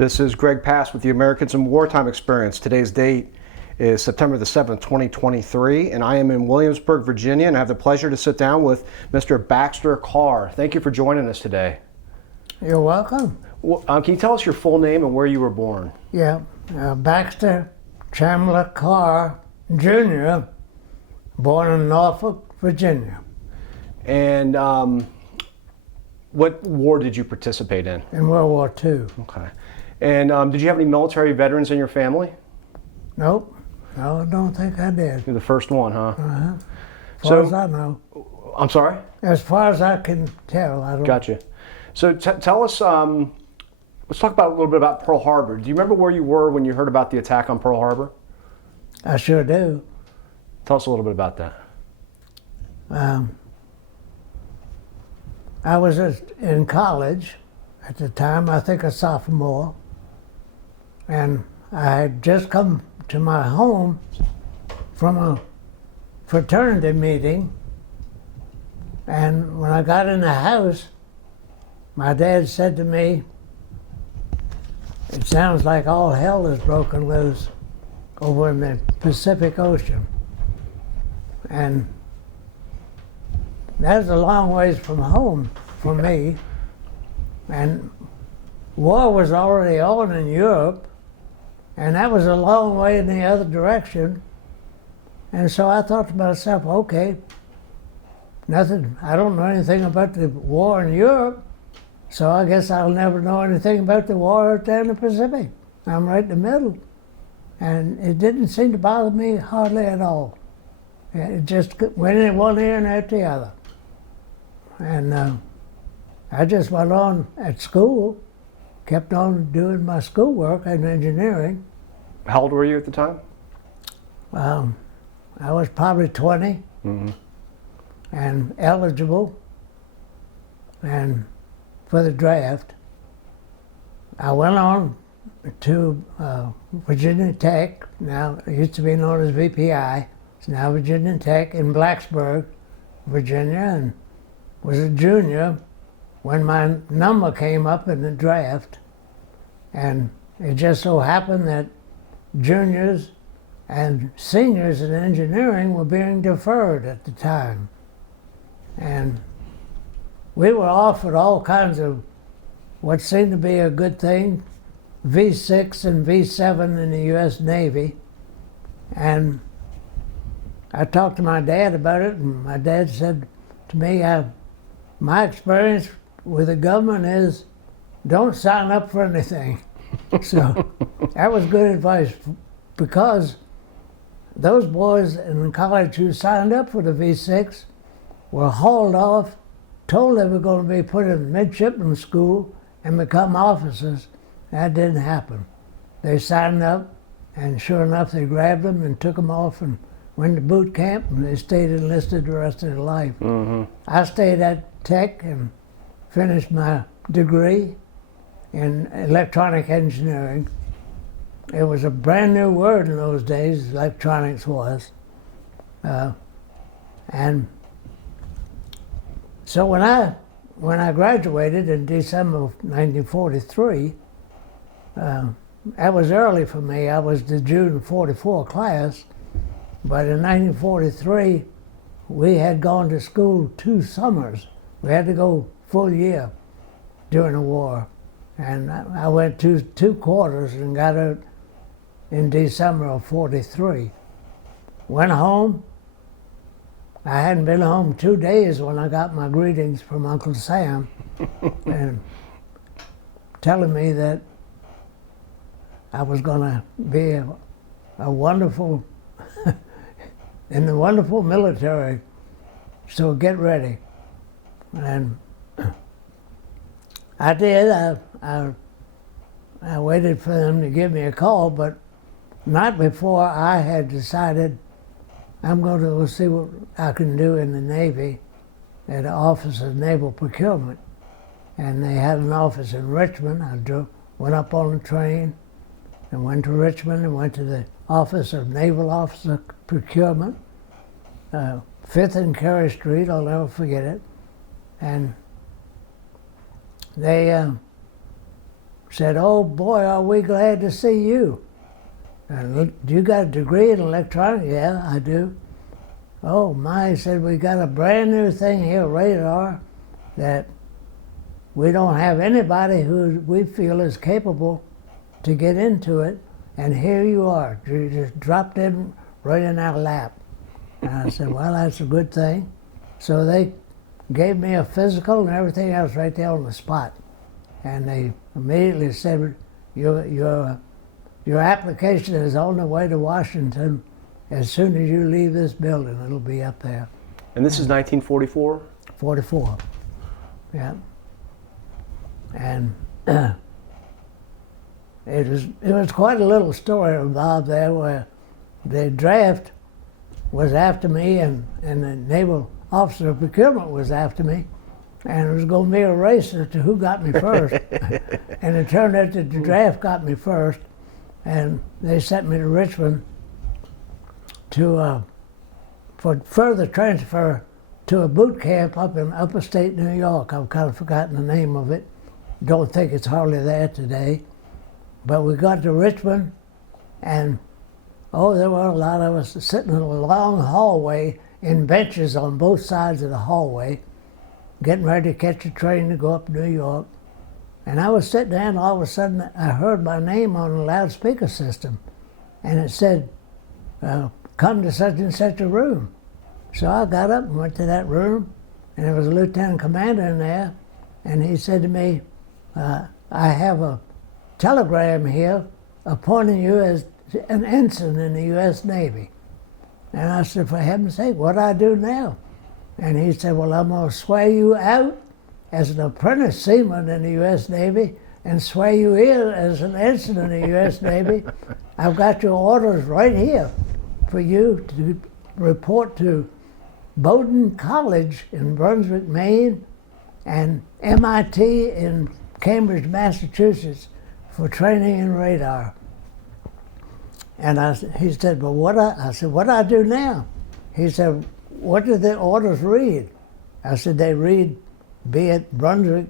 This is Greg Pass with the Americans in Wartime Experience. Today's date is September the 7th, 2023, and I am in Williamsburg, Virginia, and I have the pleasure to sit down with Mr. Baxter Carr. Thank you for joining us today. You're welcome. Well, can you tell us your full name and where you were born? Yeah, Baxter Chandler Carr, Jr., born in Norfolk, Virginia. And what war did you participate in? In World War II. Okay. And did you have any military veterans in your family? Nope. No, I don't think I did. You're the first one, huh? Uh-huh. As far as I know. I'm sorry? As far as I can tell, I don't. Gotcha. So tell us, let's talk about a little bit about Pearl Harbor. Do you remember where you were when you heard about the attack on Pearl Harbor? I sure do. Tell us a little bit about that. I was in college at the time, I think a sophomore, and I had just come to my home from a fraternity meeting, and when I got in the house, my dad said to me, "It sounds like all hell is broken loose over in the Pacific Ocean." And that's a long ways from home for me. And war was already on in Europe, and that was a long way in the other direction. And so I thought to myself, okay, I don't know anything about the war in Europe, so I guess I'll never know anything about the war out there in the Pacific. I'm right in the middle. And it didn't seem to bother me hardly at all. It just went in one ear and out the other. And I just went on at school, kept on doing my schoolwork in engineering. How old were you at the time? I was probably 20 and eligible and for the draft. I went on to Virginia Tech, now it used to be known as VPI. It's now Virginia Tech in Blacksburg, Virginia, and was a junior when my number came up in the draft. And it just so happened that juniors and seniors in engineering were being deferred at the time. And we were offered all kinds of what seemed to be a good thing, V6 and V7 in the US Navy. And I talked to my dad about it, and my dad said to me, my experience with the government is don't sign up for anything. So that was good advice, because those boys in college who signed up for the V6 were hauled off, told they were going to be put in midshipman school and become officers. That didn't happen. They signed up, and sure enough, they grabbed them and took them off and went to boot camp, and they stayed enlisted the rest of their life. I stayed at Tech and finished my degree in electronic engineering. It was a brand new word in those days, electronics was. And so when I graduated in December of 1943, that was early for me. I was the June '44 class, but in 1943, we had gone to school 2 summers. We had to go full year during the war. And I went 2 quarters and got out in December of '43. Went home. I hadn't been home 2 days when I got my greetings from Uncle Sam and telling me that I was going to be a wonderful, in the wonderful military, so get ready. And I did. I waited for them to give me a call, but not before I had decided I'm going to go see what I can do in the Navy at the Office of Naval Procurement. And they had an office in Richmond. I went up on the train and went to Richmond and went to the Office of Naval Officer Procurement, 5th and Carey Street, I'll never forget it. And they said, "Oh boy, are we glad to see you. And you got a degree in electronics?" "Yeah, I do." "Oh my," he said, "we got a brand new thing here, radar, that we don't have anybody who we feel is capable to get into it, and here you are. You just dropped in right in our lap." And I said, "Well, that's a good thing." So they gave me a physical and everything else right there on the spot. And they immediately said, your application is on the way to Washington. As soon as you leave this building, it'll be up there. And this is 1944? 44, yeah. And it was quite a little story involved there, where the draft was after me, and the Naval Officer of Procurement was after me, and it was going to be a race as to who got me first. And it turned out that the draft got me first, and they sent me to Richmond to for further transfer to a boot camp up in upstate New York. I've kind of forgotten the name of it. Don't think it's hardly there today. But we got to Richmond, and there were a lot of us sitting in a long hallway in benches on both sides of the hallway, getting ready to catch a train to go up to New York. And I was sitting there, and all of a sudden I heard my name on a loudspeaker system, and it said, "Come to such and such a room." So I got up and went to that room, and there was a lieutenant commander in there, and he said to me, "I have a telegram here appointing you as an ensign in the U.S. Navy." And I said, "For heaven's sake, what do I do now?" And he said, "Well, I'm going to swear you out as an apprentice seaman in the U.S. Navy and swear you in as an ensign in the U.S. Navy. I've got your orders right here for you to report to Bowdoin College in Brunswick, Maine, and MIT in Cambridge, Massachusetts, for training in radar." And he said, "Well, I said, "What do I do now?" He said, "What do the orders read?" I said, "They read, be it Brunswick,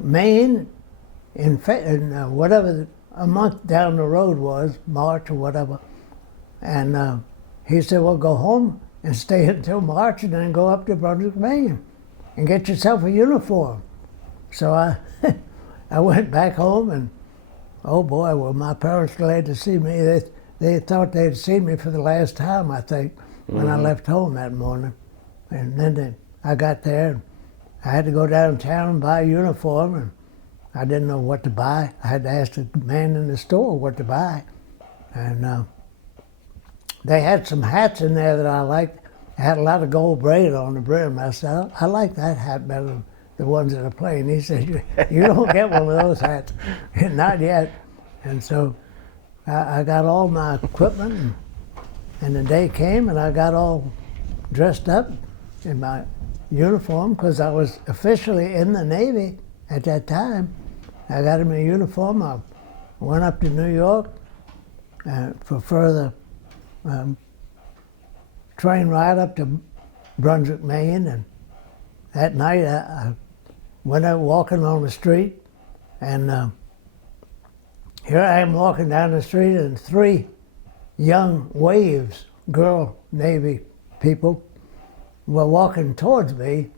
Maine, in whatever a month down the road was, March or whatever." And he said, "Well, go home and stay until March, and then go up to Brunswick, Maine, and get yourself a uniform." So I went back home, and oh boy, were my parents glad to see me. They thought they'd seen me for the last time, I think, when I left home that morning. And then I got there, and I had to go downtown and buy a uniform, and I didn't know what to buy. I had to ask the man in the store what to buy. And they had some hats in there that I liked. It had a lot of gold braid on the brim. I said, "I like that hat better than the ones that are plain." He said, "You don't get one of those hats." "Not yet." And so I got all my equipment, and the day came, and I got all dressed up in my uniform, because I was officially in the Navy at that time. I got in my uniform. I went up to New York for further train ride up to Brunswick, Maine. And that night I went out walking on the street, and here I am walking down the street, and 3 young waves, girl Navy people, were walking towards me,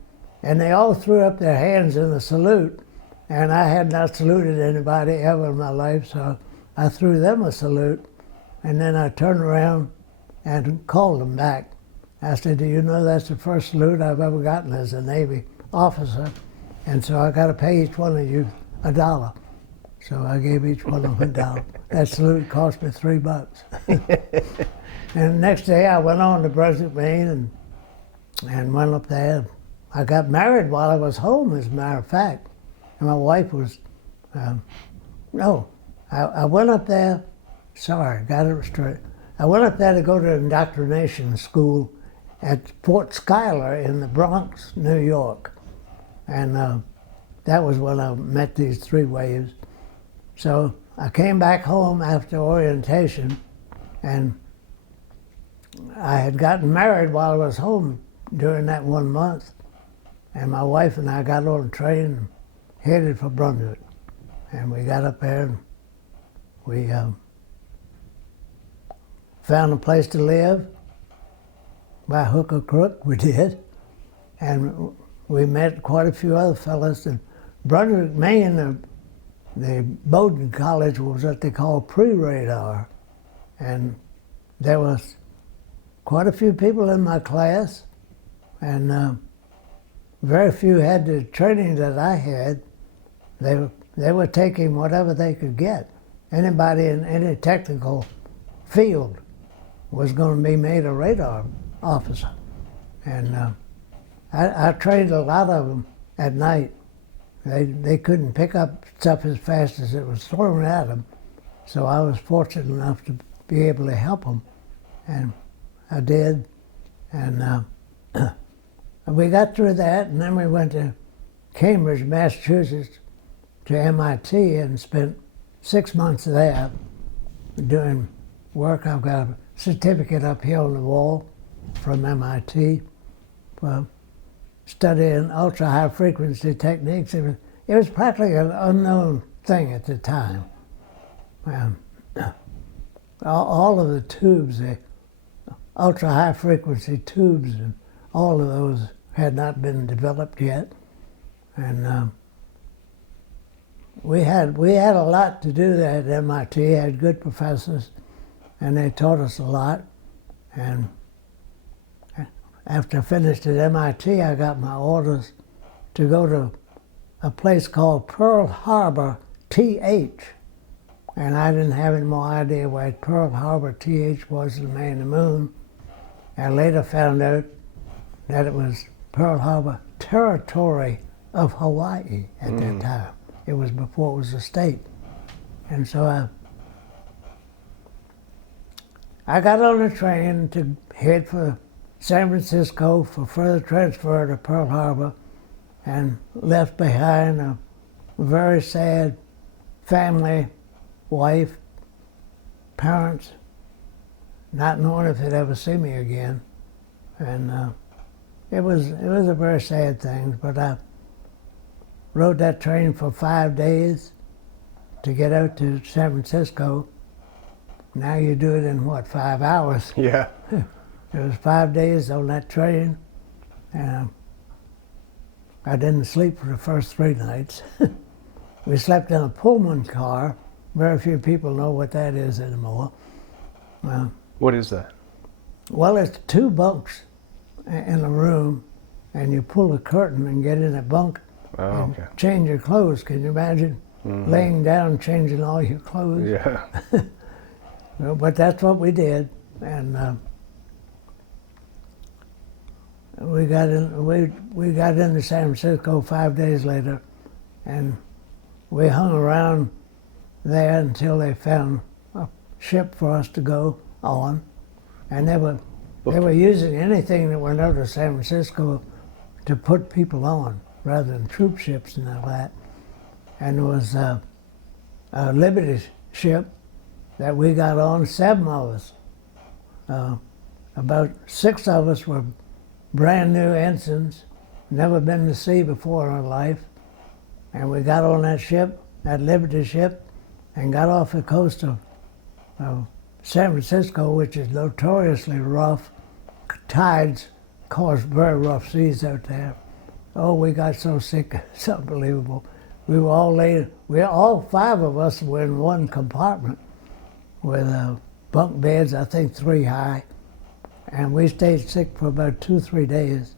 and they all threw up their hands in a salute. And I had not saluted anybody ever in my life, so I threw them a salute. And then I turned around and called them back. I said, "Do you know that's the first salute I've ever gotten as a Navy officer? And so I got to pay each one of you $1. So I gave each one of them $1. That salute cost me $3. And the next day I went on to Brunswick, Maine, and went up there. I got married while I was home, as a matter of fact. And my wife was, I went up there, got it straight. I went up there to go to indoctrination school at Fort Schuyler in the Bronx, New York. And that was when I met these 3 waves. So I came back home after orientation, and I had gotten married while I was home during that 1 month. And my wife and I got on a train and headed for Brunswick. And we got up there and we found a place to live. By hook or crook, we did. And we met quite a few other fellas. And Brunswick, Maine, the Bowdoin College was what they call pre-radar. And there was quite a few people in my class, and very few had the training that I had. They were taking whatever they could get. Anybody in any technical field was going to be made a radar officer. And I trained a lot of them at night. They couldn't pick up stuff as fast as it was thrown at them, so I was fortunate enough to be able to help them, and I did. And we got through that, and then we went to Cambridge, Massachusetts, to MIT, and spent 6 months there doing work. I've got a certificate up here on the wall from MIT for studying ultra-high frequency techniques. It was practically an unknown thing at the time. All of the tubes, the ultra-high frequency tubes, and all of those had not been developed yet. And we had a lot to do there at MIT. Had good professors, and they taught us a lot. And after I finished at MIT, I got my orders to go to a place called Pearl Harbor, TH. And I didn't have any more idea where Pearl Harbor, TH was in the man in the moon. I later found out that it was Pearl Harbor Territory of Hawaii at that time. It was before it was a state. And so I got on a train to head for San Francisco for further transfer to Pearl Harbor, and left behind a very sad family, wife, parents, not knowing if they'd ever see me again. And it was a very sad thing, but I rode that train for 5 days to get out to San Francisco. Now you do it in, what, 5 hours? Yeah. It was 5 days on that train, and I didn't sleep for the first 3 nights. We slept in a Pullman car. Very few people know what that is anymore. What is that? Well, it's 2 bunks in a room, and you pull a curtain and get in a bunk and okay. change your clothes. Can you imagine laying down, changing all your clothes? Yeah. Well, but that's what we did, and we got into San Francisco 5 days later, and we hung around there until they found a ship for us to go on, and they were using anything that went out of San Francisco to put people on rather than troop ships and all that. And there was a Liberty ship that we got on, 7 of us. About 6 of us were brand new ensigns, never been to sea before in our life. And we got on that ship, that Liberty ship, and got off the coast of San Francisco, which is notoriously rough. Tides cause very rough seas out there. Oh, we got so sick, it's unbelievable. We were all 5 of us were in one compartment with bunk beds, I think 3 high. And we stayed sick for about 2-3 days.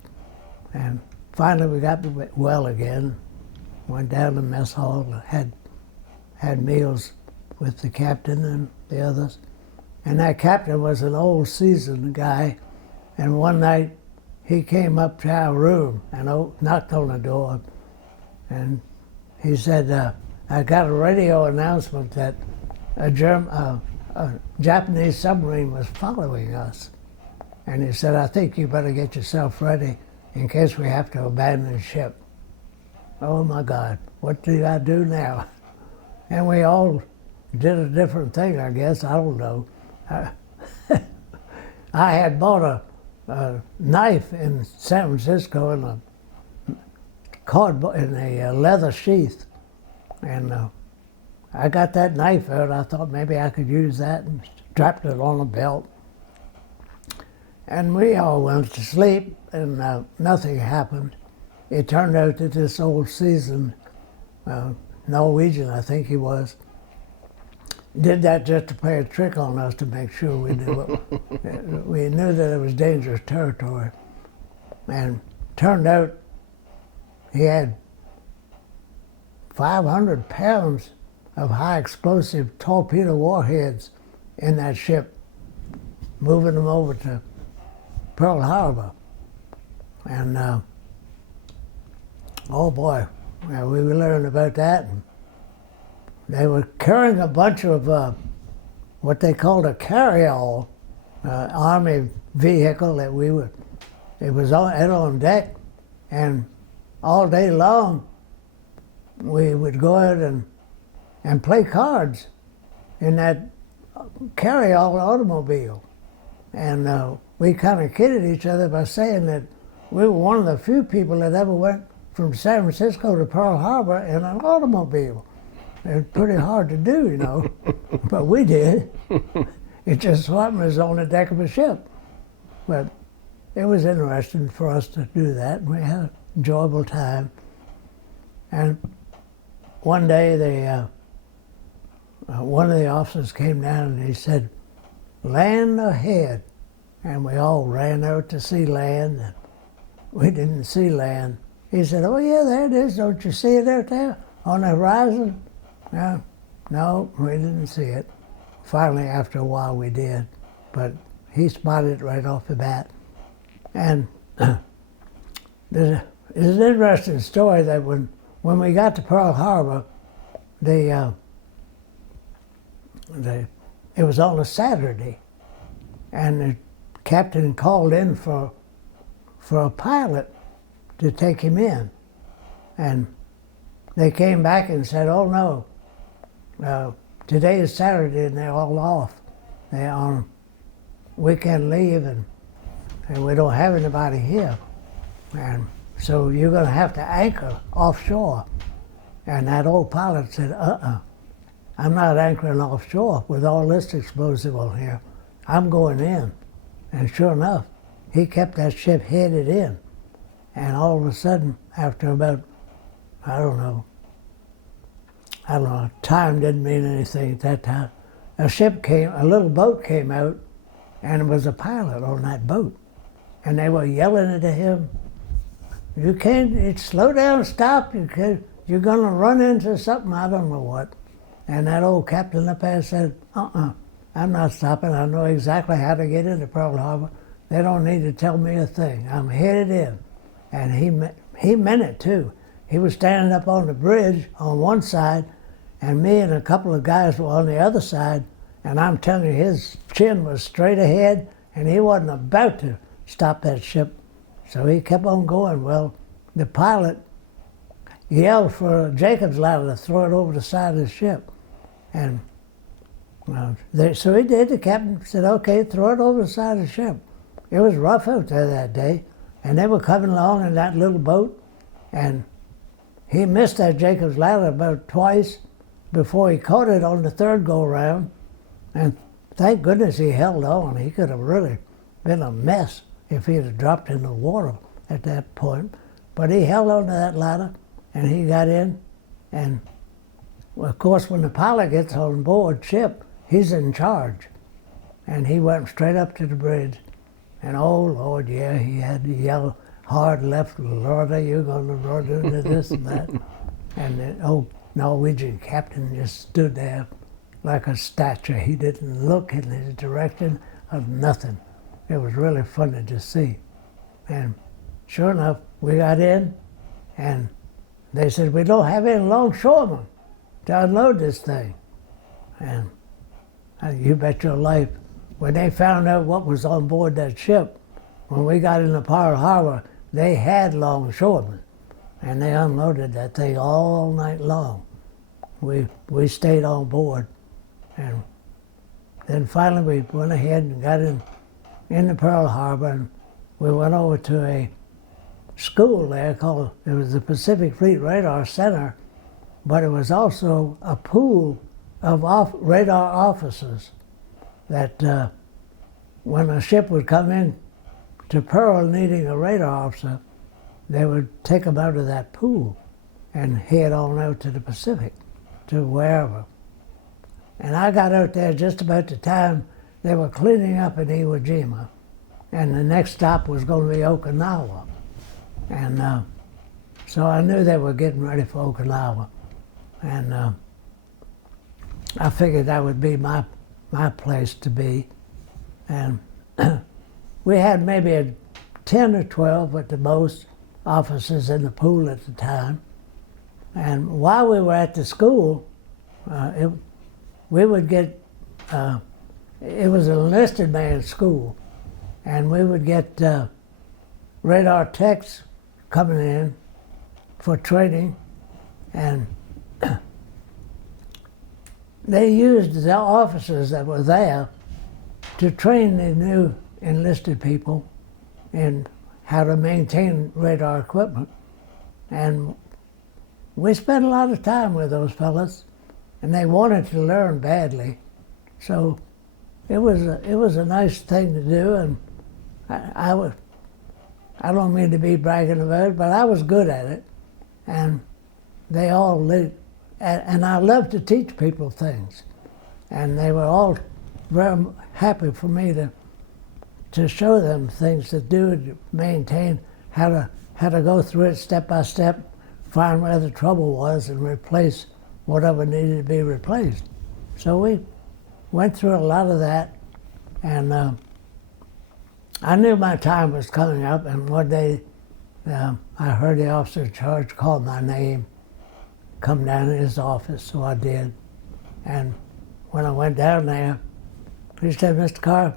And finally we got well again. Went down to mess hall, had meals with the captain and the others. And that captain was an old seasoned guy. And one night he came up to our room and knocked on the door. And he said, I got a radio announcement that a Japanese submarine was following us. And he said, I think you better get yourself ready in case we have to abandon the ship. Oh my God, what do I do now? And we all did a different thing, I guess, I don't know. I had bought a knife in San Francisco in a cardboard, in a leather sheath. And I got that knife out. I thought maybe I could use that and strapped it on a belt. And we all went to sleep, and nothing happened. It turned out that this old seasoned Norwegian, I think he was, did that just to play a trick on us to make sure we knew we knew that it was dangerous territory. And turned out he had 500 pounds of high explosive torpedo warheads in that ship, moving them over to Pearl Harbor. And oh boy, we learned about that. And they were carrying a bunch of what they called a carry-all, Army vehicle that it was out on deck, and all day long we would go out and play cards in that carry-all automobile. And we kind of kidded each other by saying that we were one of the few people that ever went from San Francisco to Pearl Harbor in an automobile. It was pretty hard to do, you know, but we did. It just so happened it was on the deck of a ship. But it was interesting for us to do that, and we had an enjoyable time. And one day, one of the officers came down and he said, "Land ahead." And we all ran out to see land, and we didn't see land. He said, "Oh yeah, there it is. Don't you see it out there on the horizon?" No, we didn't see it. Finally, after a while, we did, but he spotted it right off the bat. And there's an interesting story that when we got to Pearl Harbor, it was on a Saturday, and the captain called in for a pilot to take him in. And they came back and said, "Oh no, today is Saturday and they're all off. They're on weekend leave and we don't have anybody here. And so you're going to have to anchor offshore." And that old pilot said, "I'm not anchoring offshore with all this explosive on here. I'm going in." And sure enough, he kept that ship headed in. And all of a sudden, after about, I don't know, time didn't mean anything at that time. A little boat came out, and it was a pilot on that boat. And they were yelling at him, "You can't, slow down, stop, you're gonna run into something," I don't know what. And that old captain up there said, "I'm not stopping. I know exactly how to get into Pearl Harbor. They don't need to tell me a thing. I'm headed in." And he meant it too. He was standing up on the bridge on one side, and me and a couple of guys were on the other side, and I'm telling you, his chin was straight ahead, and he wasn't about to stop that ship. So he kept on going. Well, the pilot yelled for a Jacob's ladder to throw it over the side of the ship. And so he did. The captain said, "Okay, throw it over the side of the ship." It was rough out there that day, and they were coming along in that little boat, and he missed that Jacob's ladder about twice before he caught it on the third go-around. And thank goodness he held on. He could have really been a mess if he had dropped in the water at that point. But he held on to that ladder, and he got in. And well, of course, when the pilot gets on board ship, he's in charge. And he went straight up to the bridge. And oh Lord, yeah, he had to yell hard left, "Lord, are you going to run into this and that?" And the old Norwegian captain just stood there like a statue. He didn't look in his direction of nothing. It was really funny to see. And sure enough, we got in, and they said, "We don't have any longshoremen to unload this thing." And you bet your life, when they found out what was on board that ship, when we got into Pearl Harbor, they had longshoremen, and they unloaded that thing all night long. We stayed on board, and then finally we went ahead and got into Pearl Harbor, and we went over to a school there it was the Pacific Fleet Radar Center, but it was also a pool of radar officers that when a ship would come in to Pearl needing a radar officer, they would take them out of that pool and head on out to the Pacific, to wherever. And I got out there just about the time they were cleaning up in Iwo Jima, and the next stop was going to be Okinawa. And so I knew they were getting ready for Okinawa. And I figured that would be my place to be. And we had maybe 10 or 12 at the most officers in the pool at the time. And while we were at the school, we would get, it was an enlisted man's school, and we would get radar techs coming in for training, and they used the officers that were there to train the new enlisted people in how to maintain radar equipment. And we spent a lot of time with those fellas, and they wanted to learn badly. So it was a nice thing to do, and I don't mean to be bragging about it, but I was good at it. And they all lived, and I loved to teach people things. And they were all very happy for me to show them things to do, to maintain, how to go through it step by step, find where the trouble was, and replace whatever needed to be replaced. So we went through a lot of that, and I knew my time was coming up, and one day I heard the officer in charge call my name, come down in his office, so I did. And when I went down there, he said, "Mr. Carr,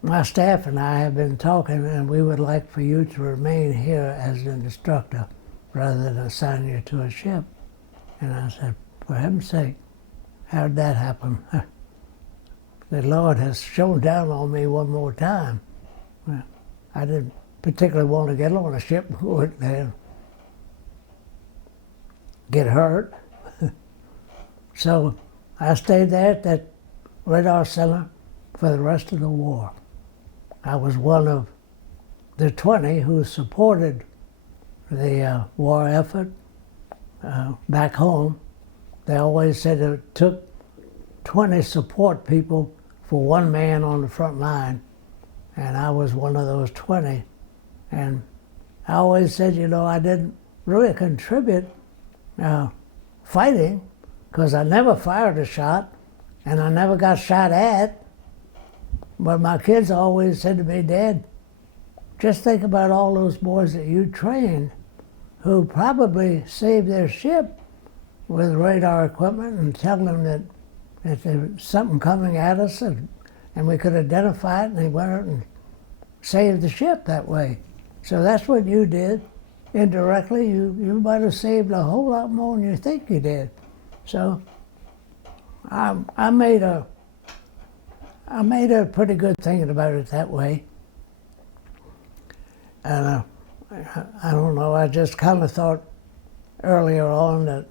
my staff and I have been talking, and we would like for you to remain here as an instructor rather than assign you to a ship." And I said, "For heaven's sake, how did that happen? The Lord has shone down on me one more time." Well, I didn't particularly want to get on a ship and get hurt. So I stayed there at that radar center for the rest of the war. I was one of the 20 who supported the war effort back home. They always said it took 20 support people for one man on the front line, and I was one of those 20. And I always said, you know, I didn't really contribute fighting, because I never fired a shot, and I never got shot at. But my kids always said to me, "Dad, just think about all those boys that you trained who probably saved their ship with radar equipment, and tell them that there was something coming at us, and we could identify it, and they went out and saved the ship that way. So that's what you did. Indirectly, you might have saved a whole lot more than you think you did." So I made a pretty good thinking about it that way. And I don't know, I just kind of thought earlier on that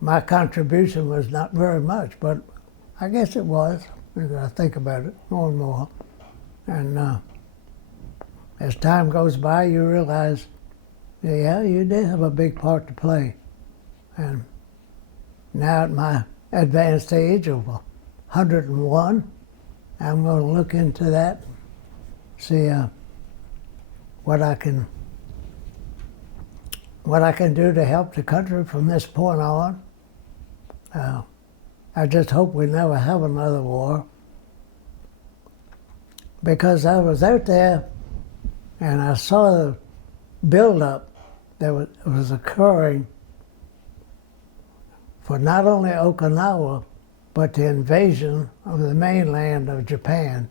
my contribution was not very much, but I guess it was, as I think about it more and more. And as time goes by, you realize, yeah, you did have a big part to play. And now at my advanced age of 101, I'm going to look into that, see what I can do to help the country from this point on. I just hope we never have another war, because I was out there and I saw the buildup that was occurring for not only Okinawa, but the invasion of the mainland of Japan.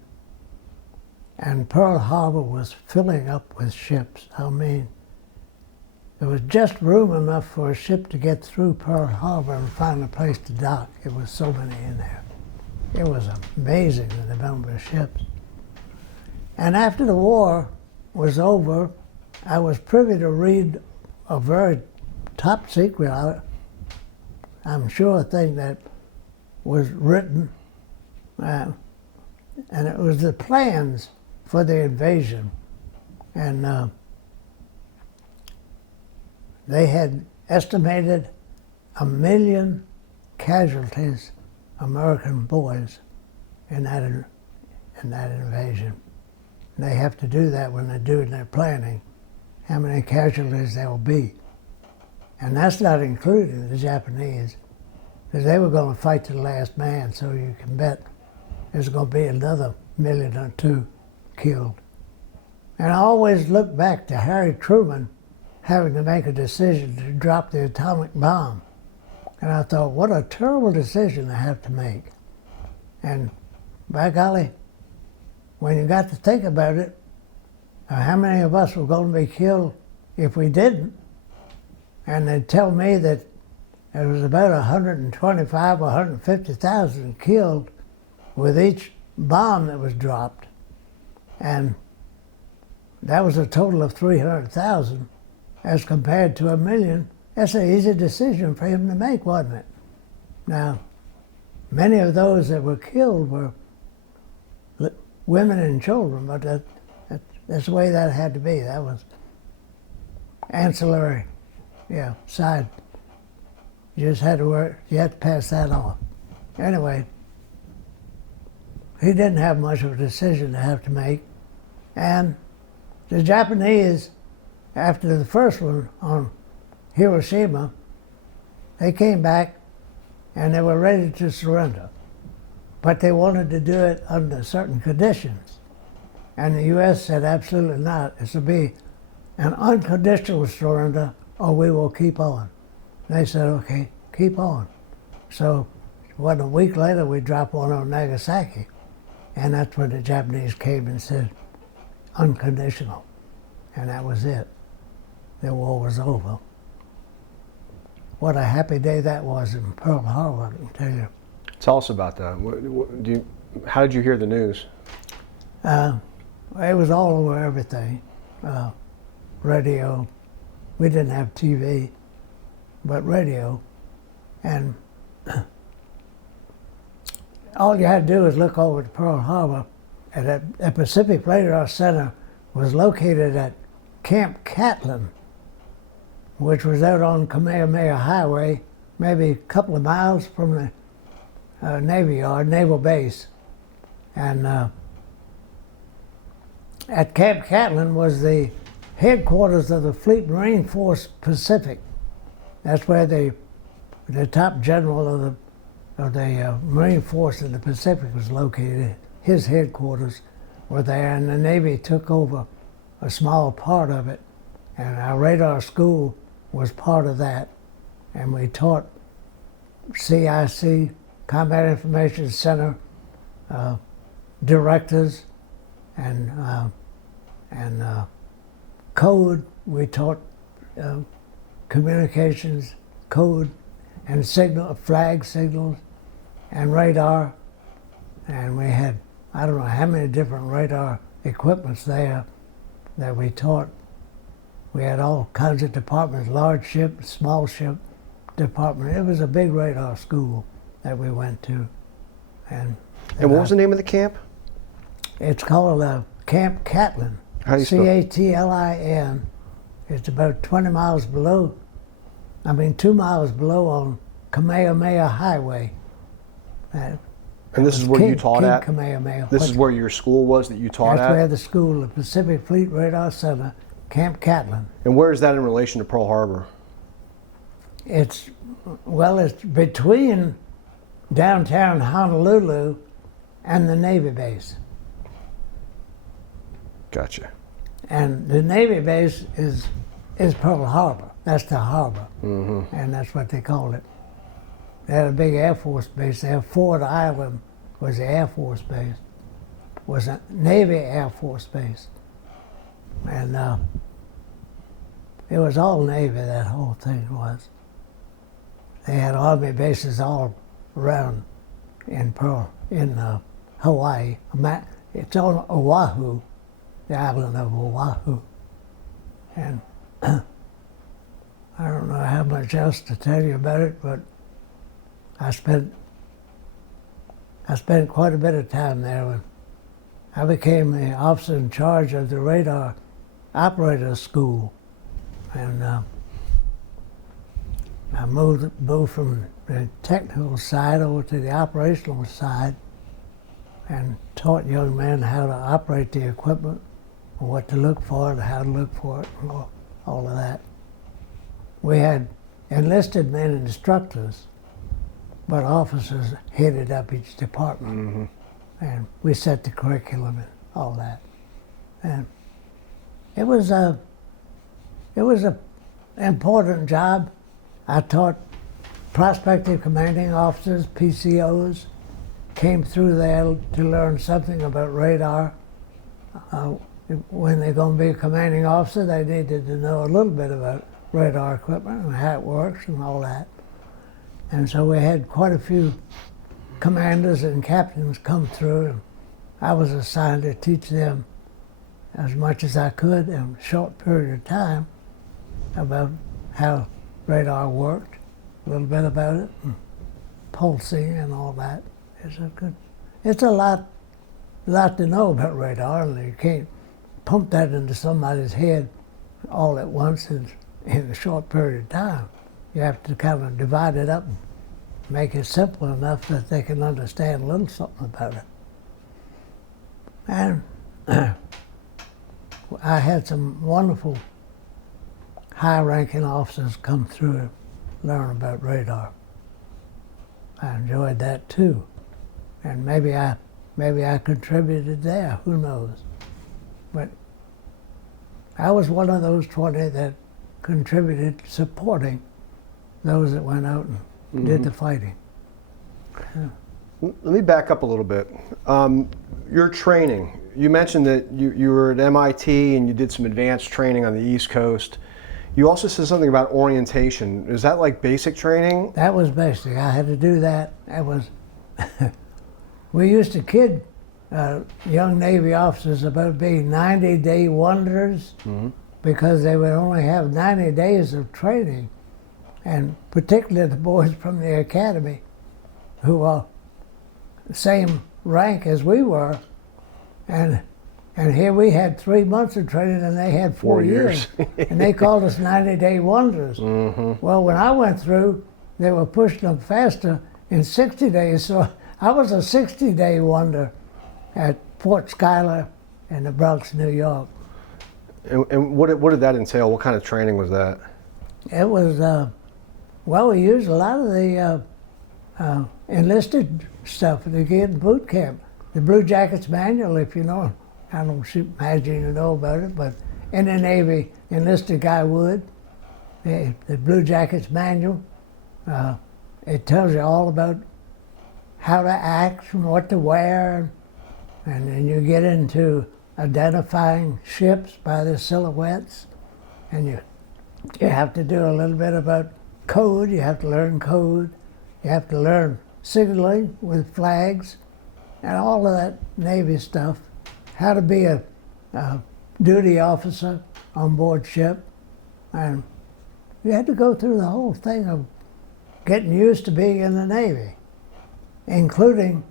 And Pearl Harbor was filling up with ships. I mean, there was just room enough for a ship to get through Pearl Harbor and find a place to dock. It was so many in there. It was amazing, the number of ships. And after the war was over, I was privy to read a very top secret, I'm sure, thing that was written, and it was the plans for the invasion. And they had estimated 1 million casualties, American boys, in that invasion. And they have to do that when they're doing their planning, how many casualties there will be. And that's not including the Japanese, because they were going to fight to the last man, so you can bet there's going to be another 1 million or 2 killed. And I always look back to Harry Truman having to make a decision to drop the atomic bomb. And I thought, what a terrible decision to have to make. And by golly, when you got to think about it, how many of us were going to be killed if we didn't? And they'd tell me that there was about 125 or 150,000 killed with each bomb that was dropped. And that was a total of 300,000 as compared to 1 million. That's an easy decision for him to make, wasn't it? Now, many of those that were killed were women and children, but that's the way that had to be. That was ancillary, side. You just had to work, you had to pass that on. Anyway, he didn't have much of a decision to have to make. And the Japanese, after the first one on Hiroshima, they came back and they were ready to surrender. But they wanted to do it under certain conditions. And the U.S. said, absolutely not. This will be an unconditional surrender or we will keep on. They said, okay, keep on. So, a week later, we dropped one on Nagasaki. And that's when the Japanese came and said, unconditional. And that was it. The war was over. What a happy day that was in Pearl Harbor, I can tell you. Tell us about that. How did you hear the news? It was all over everything. Radio. We didn't have TV, but radio. And all you had to do was look over to Pearl Harbor, and the Pacific Radar Center was located at Camp Catlin, which was out on Kamehameha Highway, maybe a couple of miles from the Navy Yard, Naval Base. And at Camp Catlin was the headquarters of the Fleet Marine Force Pacific. That's where the top general of the Marine Force in the Pacific was located. His headquarters were there, and the Navy took over a small part of it. And our radar school was part of that. And we taught CIC, Combat Information Center, directors, and code. We taught communications, code, and flag signals, and radar. And we had, I don't know how many different radar equipments there that we taught. We had all kinds of departments, large ship, small ship department. It was a big radar school that we went to. And what was the name of the camp? It's called Camp Catlin. How do you spell it? Catlin. It's about 2 miles below on Kamehameha Highway. And this is where you taught at? Kamehameha. This is where your school was that you taught at? That's where the school, the Pacific Fleet Radar Center, Camp Catlin. And where is that in relation to Pearl Harbor? It's between downtown Honolulu and the Navy base. Gotcha. And the Navy base is Pearl Harbor. That's the harbor. Mm-hmm. And that's what they called it. They had a big Air Force base there. Ford Island was the Air Force base. Was a Navy Air Force base. And it was all Navy, that whole thing was. They had Army bases all around in Hawaii. It's on Oahu, the island of Oahu. And I don't know how much else to tell you about it, but I spent quite a bit of time there. When I became the officer in charge of the radar operator school, and I moved from the technical side over to the operational side, and taught young men how to operate the equipment, and what to look for, and how to look for it, and all of that. We had enlisted men instructors, but officers headed up each department, and we set the curriculum and all that. And it was a important job. I taught prospective commanding officers, PCOs, came through there to learn something about radar. When they're going to be a commanding officer, they needed to know a little bit about radar equipment and how it works and all that. And so we had quite a few commanders and captains come through, and I was assigned to teach them as much as I could in a short period of time about how radar worked, a little bit about it, and pulsing and all that. It's a lot to know about radar, and you can't pump that into somebody's head all at once in a short period of time. You have to kind of divide it up and make it simple enough that they can understand a little something about it. And I had some wonderful high-ranking officers come through and learn about radar. I enjoyed that too, and maybe I contributed there. Who knows? But I was one of those 20 that contributed supporting those that went out and did the fighting. Yeah. Let me back up a little bit. Your training, you mentioned that you were at MIT and you did some advanced training on the East Coast. You also said something about orientation. Is that like basic training? That was basic. I had to do that. It was, we used to kid young Navy officers about being 90-day wonders because they would only have 90 days of training. And particularly the boys from the academy who are the same rank as we were. And here we had 3 months of training and they had 4 years. And they called us 90-day wonders. Well, when I went through, they were pushing them faster in 60 days. So I was a 60-day wonder at Fort Schuyler in the Bronx, New York. And what did that entail? What kind of training was that? It was, well, we used a lot of the enlisted stuff to get in boot camp. The Blue Jackets Manual, if you know, I don't imagine you know about it, but in the Navy, enlisted guy would. The Blue Jackets Manual, it tells you all about how to act and what to wear, and then you get into identifying ships by their silhouettes, and you have to do a little bit about code. You have to learn code. You have to learn signaling with flags and all of that Navy stuff. How to be a duty officer on board ship. And you had to go through the whole thing of getting used to being in the Navy, including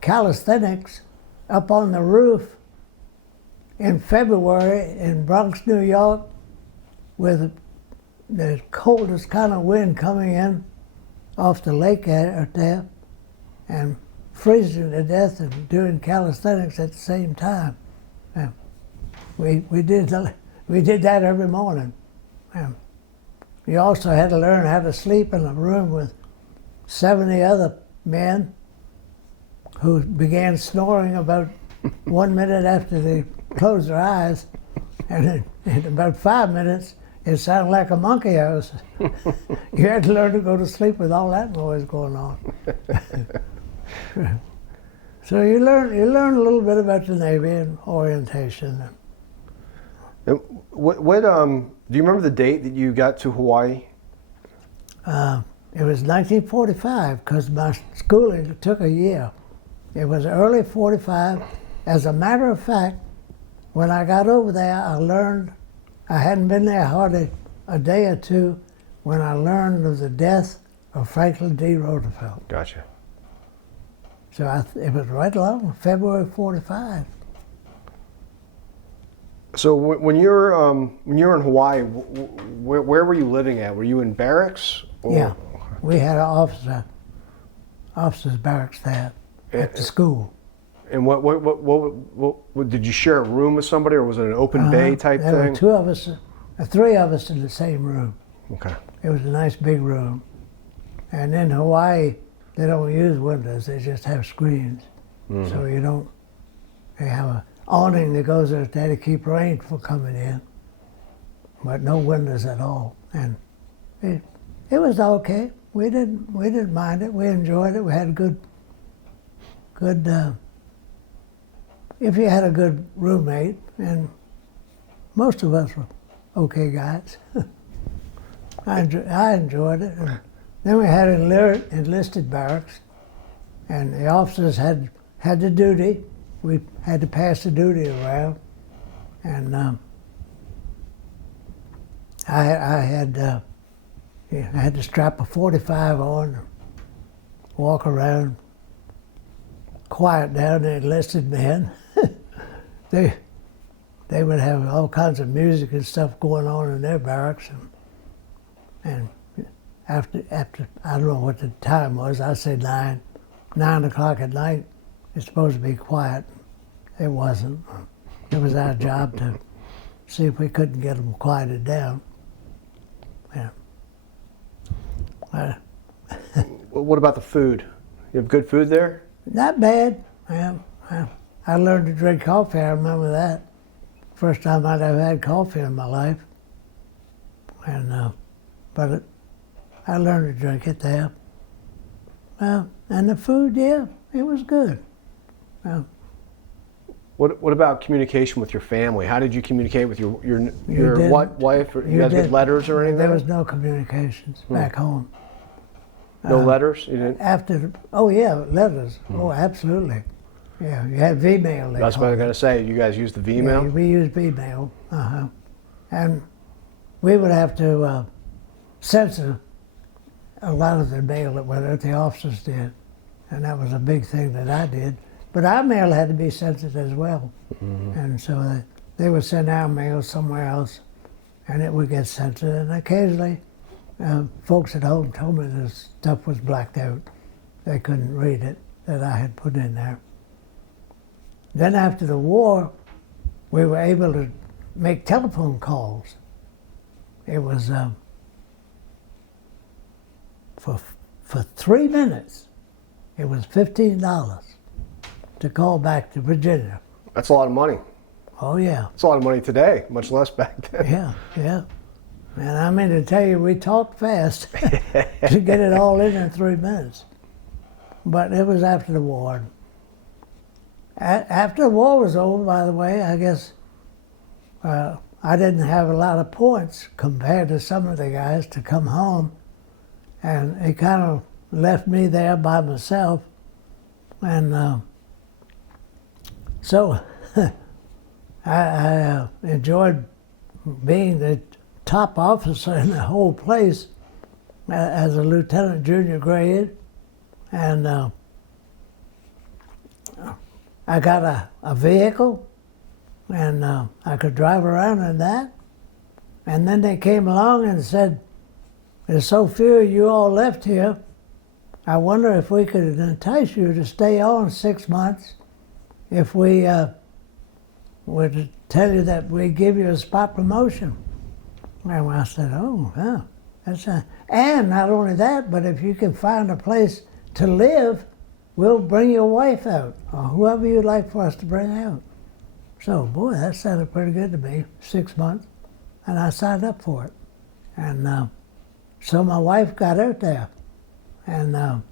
calisthenics up on the roof in February in Bronx, New York, with the coldest kind of wind coming in off the lake out there, and freezing to death and doing calisthenics at the same time. And we did that every morning. And you also had to learn how to sleep in a room with 70 other men who began snoring about 1 minute after they closed their eyes, and in about 5 minutes it sounded like a monkey house. You had to learn to go to sleep with all that noise going on. So you learn a little bit about the Navy and orientation. And do you remember the date that you got to Hawaii? It was 1945, because my schooling took a year. It was early 45. As a matter of fact, when I got over there, I learned, I hadn't been there hardly a day or two, when I learned of the death of Franklin D. Roosevelt. Gotcha. So it was right along February 45. So when you're in Hawaii, where were you living at? Were you in barracks? Or? Yeah, we had an officers' barracks there at the school. And what did you share a room with somebody, or was it an open bay type there thing? There were three of us in the same room. Okay. It was a nice big room. And in Hawaii, they don't use windows, they just have screens. Mm-hmm. So they have an awning that goes there to keep rain from coming in, but no windows at all. And it was okay. We didn't mind it. We enjoyed it. We had good. If you had a good roommate, and most of us were okay guys. I enjoyed it. And then we had enlisted barracks, and the officers had the duty. We had to pass the duty around, and I had to strap a 45 on, walk around, quiet down the enlisted men. They would have all kinds of music and stuff going on in their barracks, and after I don't know what the time was. I said 9 o'clock at night. It's supposed to be quiet. It wasn't. It was our job to see if we couldn't get them quieted down. Yeah. What about the food? You have good food there? Not bad. Yeah. I learned to drink coffee. I remember that. First time I'd ever had coffee in my life. And I learned to drink it there. And the food, yeah, it was good. What about communication with your family? How did you communicate with your wife? Or you guys get letters or anything? There was no communications back home. No letters? You didn't? Oh yeah, letters. Oh, absolutely. Yeah, you had V-mail. That's what I was going to say. You guys used the V-mail? Yeah, we used V-mail. And we would have to censor a lot of the mail that went out. The officers did, and that was a big thing that I did. But our mail had to be censored as well, and so they would send our mail somewhere else, and it would get censored. And occasionally, folks at home told me this stuff was blacked out. They couldn't read it that I had put in there. Then after the war, we were able to make telephone calls. It was for 3 minutes, it was $15 to call back to Virginia. That's a lot of money. Oh yeah. It's a lot of money today, much less back then. Yeah. And I mean to tell you, we talked fast to get it all in 3 minutes. But it was after the war. After the war was over, by the way, I guess I didn't have a lot of points compared to some of the guys to come home. And it kind of left me there by myself. And so I enjoyed being the top officer in the whole place as a lieutenant junior grade. And I got a vehicle, and I could drive around in that. And then they came along and said, "There's so few of you all left here. I wonder if we could entice you to stay on 6 months if we were to tell you that we give you a spot promotion." And I said, "Oh, yeah, that's and not only that, but if you can find a place to live, we'll bring your wife out, or whoever you'd like for us to bring out." So, boy, that sounded pretty good to me, 6 months. And I signed up for it. And so my wife got out there. And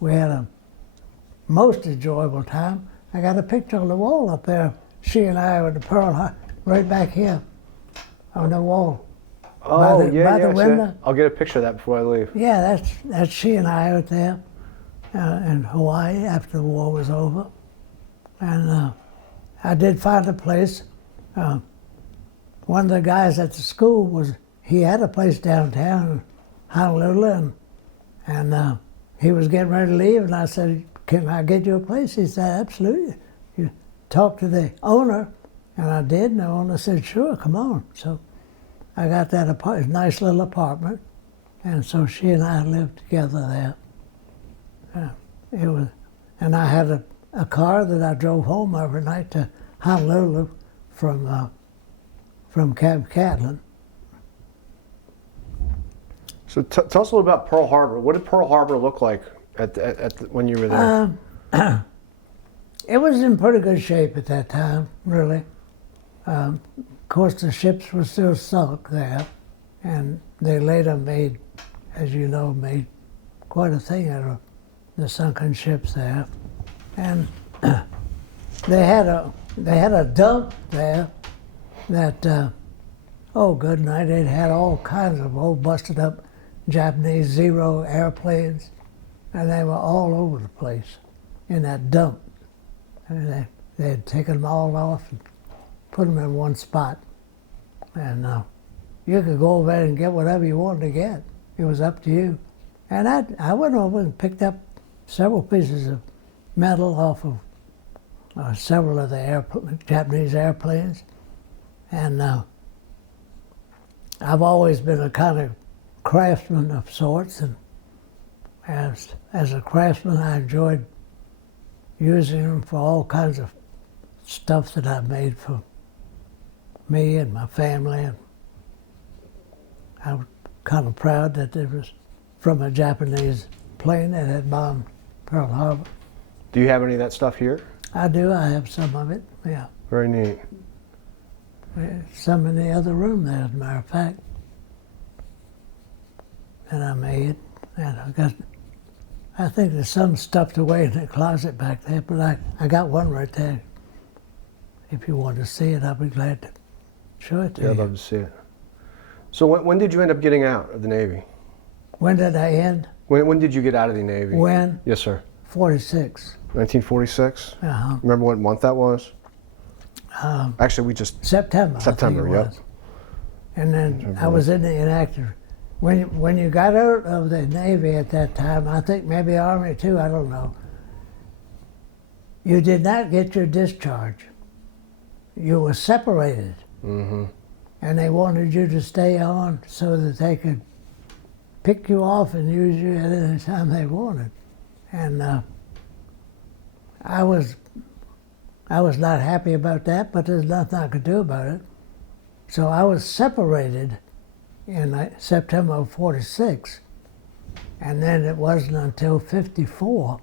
we had a most enjoyable time. I got a picture on the wall up there. She and I with the Pearl right back here on the wall. Oh, by the window. I'll get a picture of that before I leave. Yeah, that's she and I out there in Hawaii after the war was over. And I did find a place. One of the guys at the school he had a place downtown, Honolulu, and he was getting ready to leave, and I said, "Can I get you a place?" He said, "Absolutely." You talk to the owner, and I did, and the owner said, "Sure, come on." So I got that nice little apartment, and so she and I lived together there. It was, and I had a car that I drove home every night to Honolulu from Camp Catlin. So tell us a little about Pearl Harbor. What did Pearl Harbor look like when you were there? It was in pretty good shape at that time, really. Of course, the ships were still sunk there, and they later made, as you know, made quite a thing out of the sunken ships there. And they had a dump there that, oh good night, they'd had all kinds of old busted up Japanese Zero airplanes, and they were all over the place in that dump. And they had taken them all off and put them in one spot. And you could go over there and get whatever you wanted to get. It was up to you. And I went over and picked up several pieces of metal off of several of the Japanese airplanes. And I've always been a kind of craftsman of sorts, and as a craftsman, I enjoyed using them for all kinds of stuff that I made for me and my family. And I was kind of proud that it was from a Japanese plane that had bombed Pearl Harbor. Do you have any of that stuff here? I do. I have some of it. Yeah. Very neat. Some in the other room there, as a matter of fact, that I made. And I think there's some stuffed away in the closet back there, but I got one right there. If you want to see it, I'll be glad to show it to you. Yeah, I'd love to see it. So when did you end up getting out of the Navy? When did I end? When did you get out of the Navy? When? Yes, sir. 46. 1946? Uh-huh. Remember what month that was? Actually, we just... September. September, I think it yep. was. And then I was in the inactive. When you got out of the Navy at that time, I think maybe Army too, I don't know, you did not get your discharge. You were separated. Mm-hmm. And they wanted you to stay on so that they could pick you off and use you at any time they wanted. And I was not happy about that, but there's nothing I could do about it. So I was separated in September of 46, and then it wasn't until 54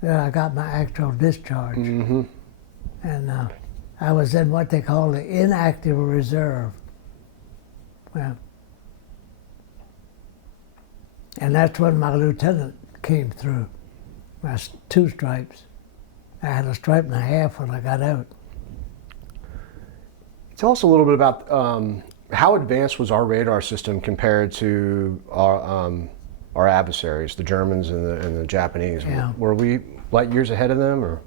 that I got my actual discharge. Mm-hmm. And I was in what they call the inactive reserve. Well, and that's when my lieutenant came through, my 2 stripes. I had a stripe and a half when I got out. Tell us a little bit about how advanced was our radar system compared to our adversaries, the Germans and the Japanese? Yeah. Were we light years ahead of them, or?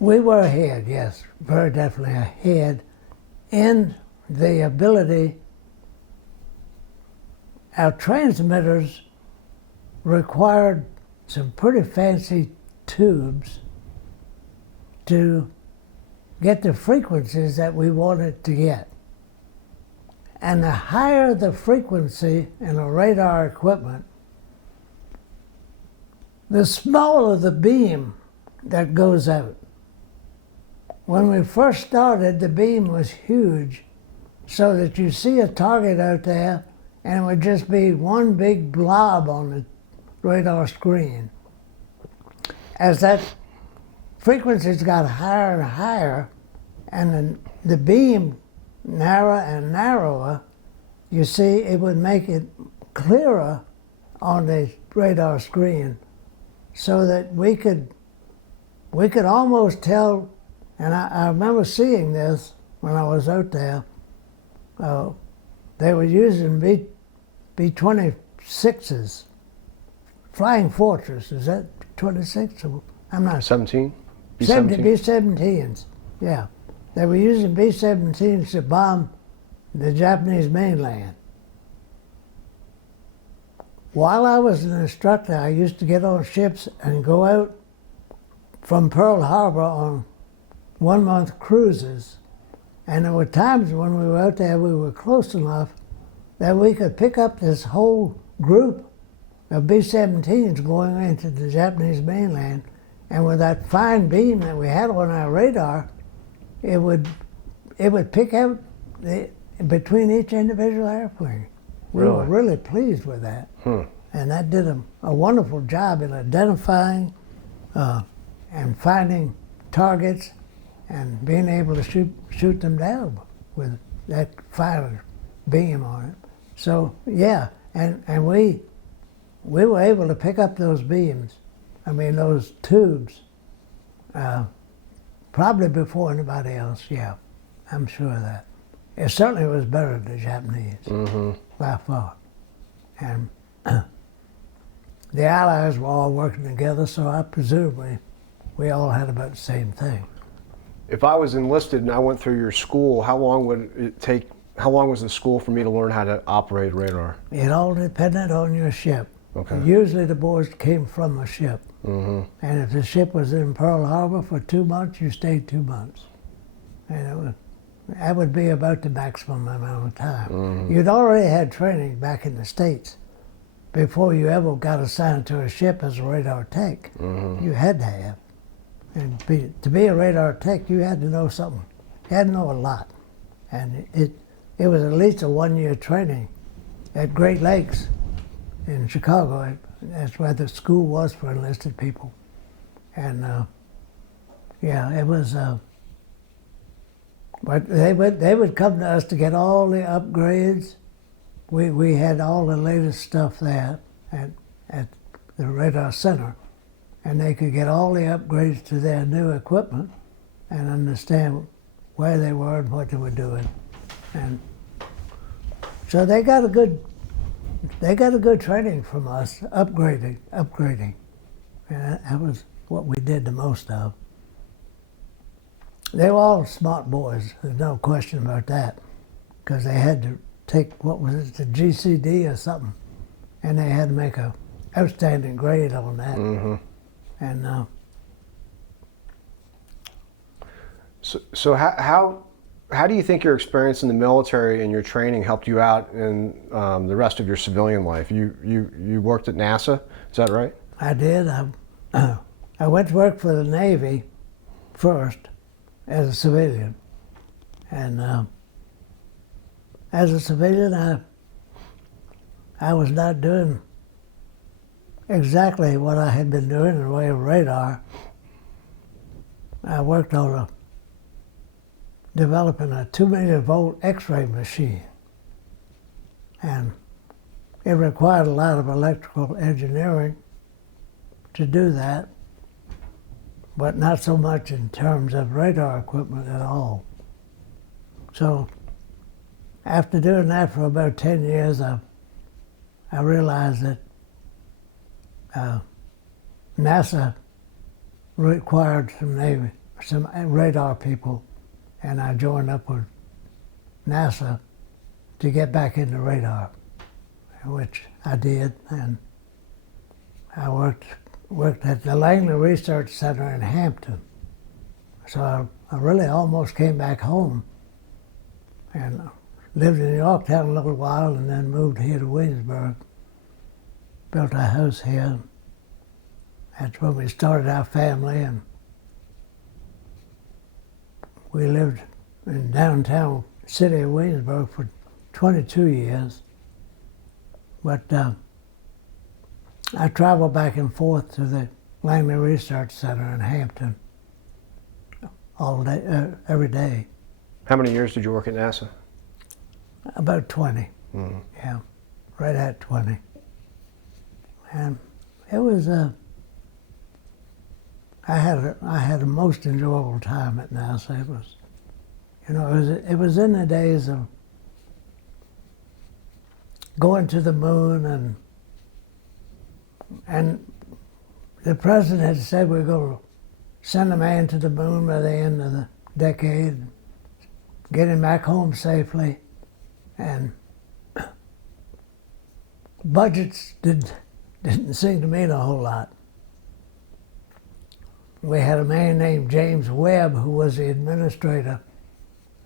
We were ahead, yes, very definitely ahead in the ability. Our transmitters required some pretty fancy tubes to get the frequencies that we wanted to get. And the higher the frequency in a radar equipment, the smaller the beam that goes out. When we first started, the beam was huge, so that you see a target out there and it would just be one big blob on the radar screen. As that frequencies got higher and higher, and then the beam narrower and narrower, you see it would make it clearer on the radar screen, so that we could almost tell. And I remember seeing this when I was out there. They were using B-26s, Flying Fortress. Is that 26? I'm not. 17? B-17s, yeah. They were using B-17s to bomb the Japanese mainland. While I was an instructor, I used to get on ships and go out from Pearl Harbor on 1-month cruises. And there were times when we were out there, we were close enough that we could pick up this whole group of B-17s going into the Japanese mainland. And with that fine beam that we had on our radar, it would pick out between each individual airplane. We were really pleased with that. And that did a wonderful job in identifying and finding targets and being able to shoot them down with that fire beam on it. So yeah, and we were able to pick up those beams, I mean those tubes, probably before anybody else, yeah, I'm sure of that. It certainly was better than the Japanese, by far. And the Allies were all working together, so I presume we all had about the same thing. If I was enlisted and I went through your school, how long would it take? How long was the school for me to learn how to operate radar? It all depended on your ship. Okay. Usually the boys came from a ship. And if the ship was in Pearl Harbor for 2 months, you stayed 2 months. And that would be about the maximum amount of time. You'd already had training back in the States before you ever got assigned to a ship as a radar tech. You had to have. And to be a radar tech, you had to know something. You had to know a lot. And it was at least a 1-year training at Great Lakes in Chicago. That's where the school was for enlisted people. And yeah, it was, but they would come to us to get all the upgrades. We had all the latest stuff there at the radar center. And they could get all the upgrades to their new equipment and understand where they were and what they were doing. And so they got a good training from us, upgrading. And that was what we did the most of. They were all smart boys, there's no question about that, because they had to take, what was it, the GCD or something, and they had to make a outstanding grade on that. And so how do you think your experience in the military and your training helped you out in the rest of your civilian life? You worked at NASA, is that right? I did. I went to work for the Navy first as a civilian, and as a civilian, I was not doing exactly what I had been doing in the way of radar. I worked on developing a 2 million volt X-ray machine, and it required a lot of electrical engineering to do that, but not so much in terms of radar equipment at all. So after doing that for about 10 years, I realized that NASA required some radar people, and I joined up with NASA to get back into radar, which I did, and I worked at the Langley Research Center in Hampton. So I really almost came back home and lived in Yorktown a little while and then moved here to Williamsburg. Built a house here. That's when we started our family, and we lived in downtown city of Williamsburg for 22 years. But I traveled back and forth to the Langley Research Center in Hampton all day, every day. How many years did you work at NASA? About 20, yeah, right at 20. And it was I had a most enjoyable time at NASA. It was, you know, it was in the days of going to the moon, and the president had said we're going to send a man to the moon by the end of the decade, get him back home safely. And budgets didn't seem to mean a whole lot. We had a man named James Webb who was the administrator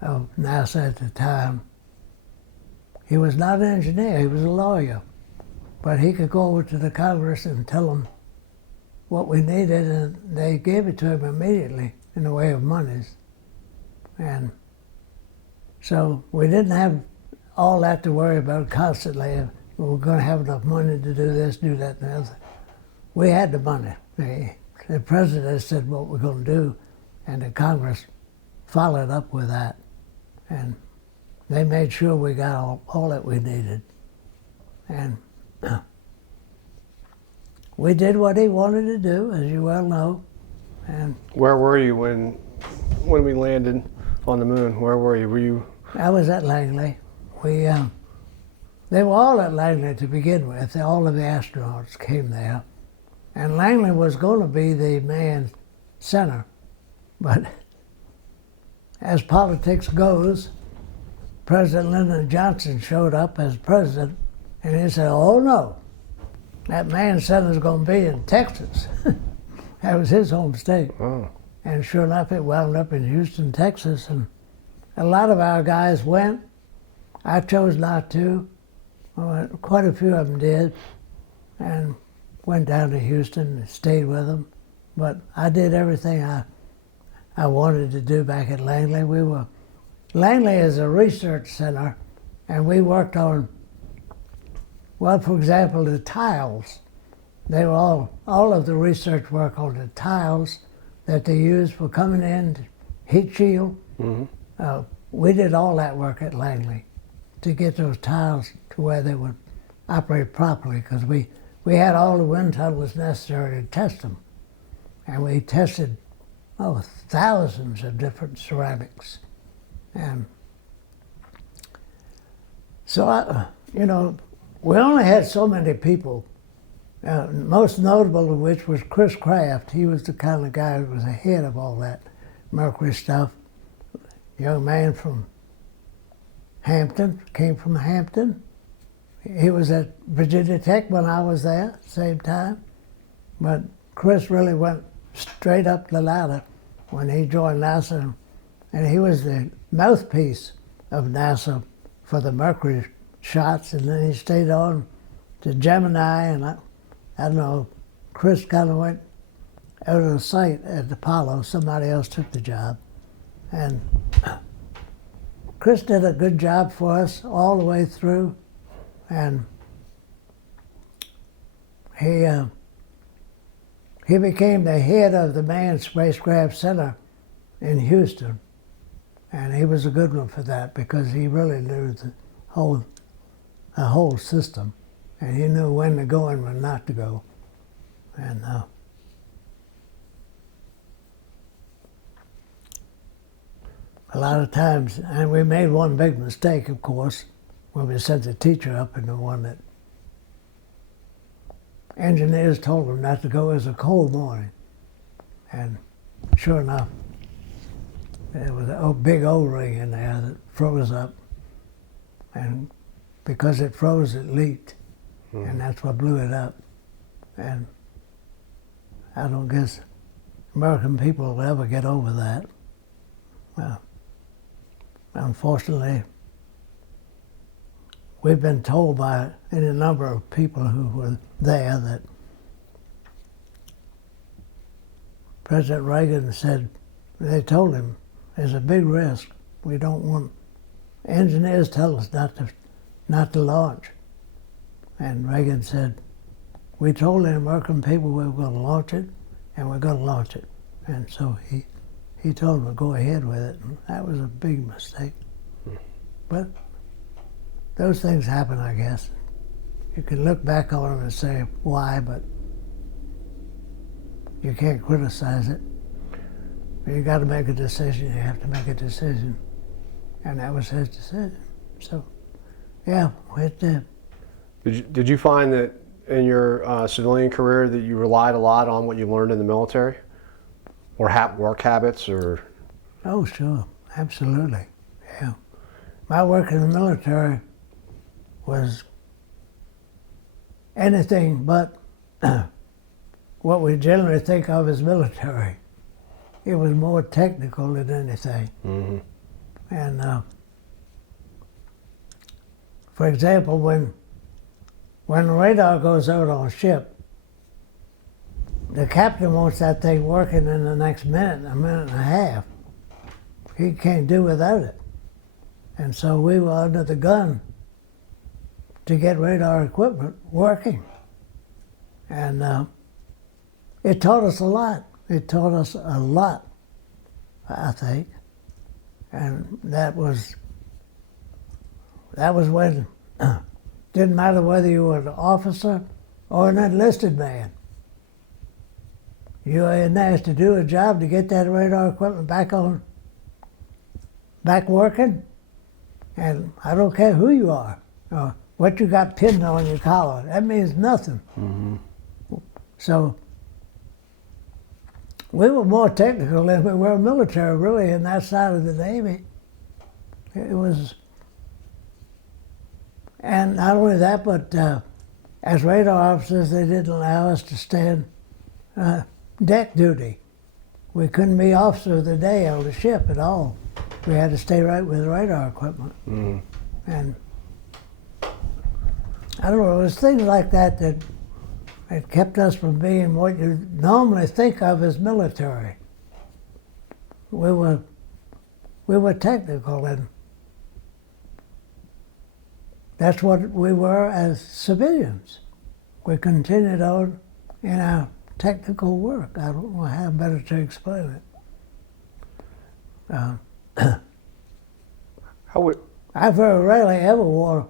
of NASA at the time. He was not an engineer, he was a lawyer. But he could go over to the Congress and tell them what we needed, and they gave it to him immediately in the way of monies. And so we didn't have all that to worry about constantly. We were going to have enough money to do this, do that, and the other. We had the money. The president said what we're going to do, and the Congress followed up with that. And they made sure we got all that we needed. And we did what he wanted to do, as you well know. And Where were you when we landed on the moon? Where were you? Were you? I was at Langley. They were all at Langley to begin with. All of the astronauts came there. And Langley was going to be the manned center. But as politics goes, President Lyndon Johnson showed up as president, and he said, oh no, that manned center is going to be in Texas. That was his home state. Oh. And sure enough, it wound up in Houston, Texas. And a lot of our guys went. I chose not to. Quite a few of them did. And went down to Houston and stayed with them. But I did everything I wanted to do back at Langley. Langley is a research center, and we worked on, well, for example, the tiles. They were all of the research work on the tiles that they used for coming in to heat shield. Mm-hmm. We did all that work at Langley to get those tiles to where they would operate properly, because we had all the wind tunnels necessary to test them. And we tested, thousands of different ceramics. And so, we only had so many people, most notable of which was Chris Kraft. He was the kind of guy who was ahead of all that Mercury stuff. Young man from Hampton, came from Hampton. He was at Virginia Tech when I was there at the same time. But Chris really went straight up the ladder when he joined NASA. And he was the mouthpiece of NASA for the Mercury shots. And then he stayed on to Gemini. And I don't know, Chris kind of went out of sight at Apollo. Somebody else took the job. And Chris did a good job for us all the way through. And he became the head of the Manned Spacecraft Center in Houston. And he was a good one for that, because he really knew the whole system. And he knew when to go and when not to go. And a lot of times, and we made one big mistake, of course, when we sent the teacher up in the one that engineers told him not to go. It was a cold morning. And sure enough, there was a big O-ring in there that froze up. And because it froze, it leaked. And that's what blew it up. And I don't guess American people will ever get over that. Well, unfortunately, we've been told by any number of people who were there that President Reagan said, they told him, there's a big risk. We don't want, engineers tell us not to launch. And Reagan said, we told the American people we were going to launch it, and we're going to launch it. And so he told them to go ahead with it, and that was a big mistake. But those things happen, I guess. You can look back on them and say why, but you can't criticize it. You got to make a decision. You have to make a decision, and that was his decision. So, yeah, it did. Did you find that in your civilian career that you relied a lot on what you learned in the military, or work habits, or? Oh, sure, absolutely, yeah. my work in the military was anything but what we generally think of as military. It was more technical than anything. Mm-hmm. And for example, when radar goes out on a ship, the captain wants that thing working in the next minute, a minute and a half. He can't do without it. And so we were under the gun to get radar equipment working. And it taught us a lot. It taught us a lot, I think. And that was when didn't matter whether you were an officer or an enlisted man. You were in there to do a job to get that radar equipment back working. And I don't care who you are or what you got pinned on your collar. That means nothing. Mm-hmm. So we were more technical than we were military, really, in that side of the Navy. It was, and not only that, but as radar officers, they didn't allow us to stand deck duty. We couldn't be officer of the day on the ship at all. We had to stay right with radar equipment. Mm-hmm. And I don't know, it was things like that that it kept us from being what you normally think of as military. We were technical, and that's what we were as civilians. We continued on in our technical work. I don't know how better to explain it. How would I very rarely ever wore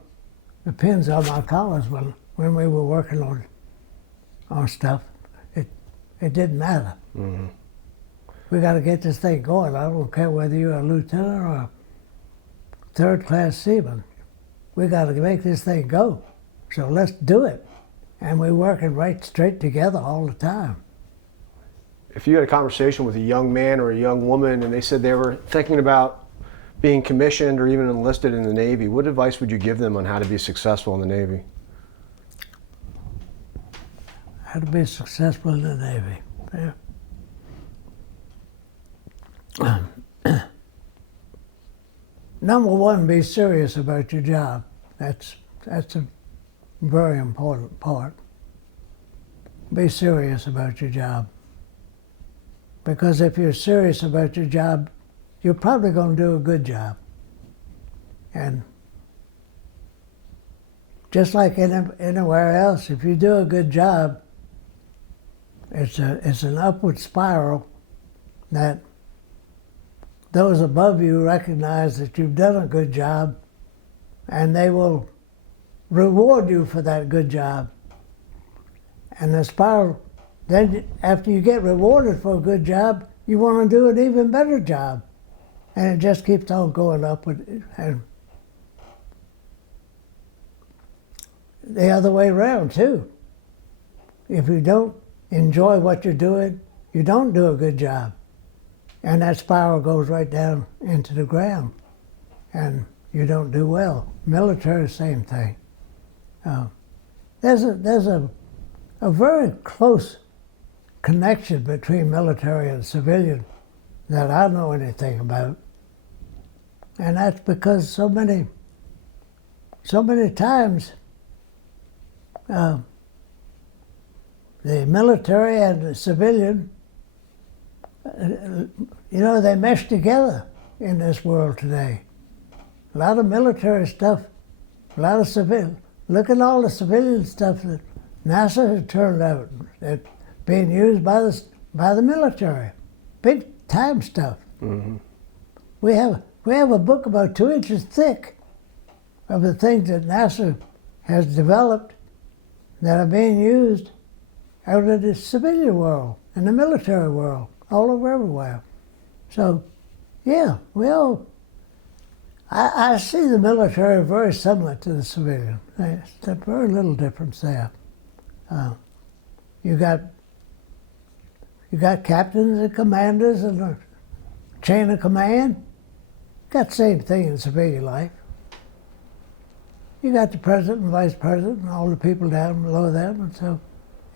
the pins on my collars when we were working on stuff. It didn't matter. Mm-hmm. We got to get this thing going. I don't care whether you're a lieutenant or a third-class seaman. We got to make this thing go. So let's do it. And we're working right straight together all the time. if you had a conversation with a young man or a young woman and they said they were thinking about being commissioned or even enlisted in the Navy, what advice would you give them on how to be successful in the Navy? How to be successful in the Navy. Yeah. Number one, be serious about your job. That's a very important part. Be serious about your job. Because if you're serious about your job, you're probably going to do a good job. And just like anywhere else, if you do a good job, it's an upward spiral that those above you recognize that you've done a good job, and they will reward you for that good job. And the spiral, then after you get rewarded for a good job, you want to do an even better job. And it just keeps on going upward. And the other way around, too. If you don't enjoy what you're doing, you don't do a good job. And that spiral goes right down into the ground. And you don't do well. Military, same thing. There's a very close connection between military and civilian that I know anything about. And that's because so many times the military and the civilian, they mesh together in this world today. A lot of military stuff, a lot of civilian. Look at all the civilian stuff that NASA has turned out that's being used by the military. Big time stuff. Mm-hmm. We have a book about 2 inches thick of the things that NASA has developed that are being used out in the civilian world and the military world, all over everywhere. So, yeah, I see the military very similar to the civilian. There's very little difference there. You got captains and commanders and a chain of command. Got the same thing in civilian life. you got the president and vice president and all the people down below them, and so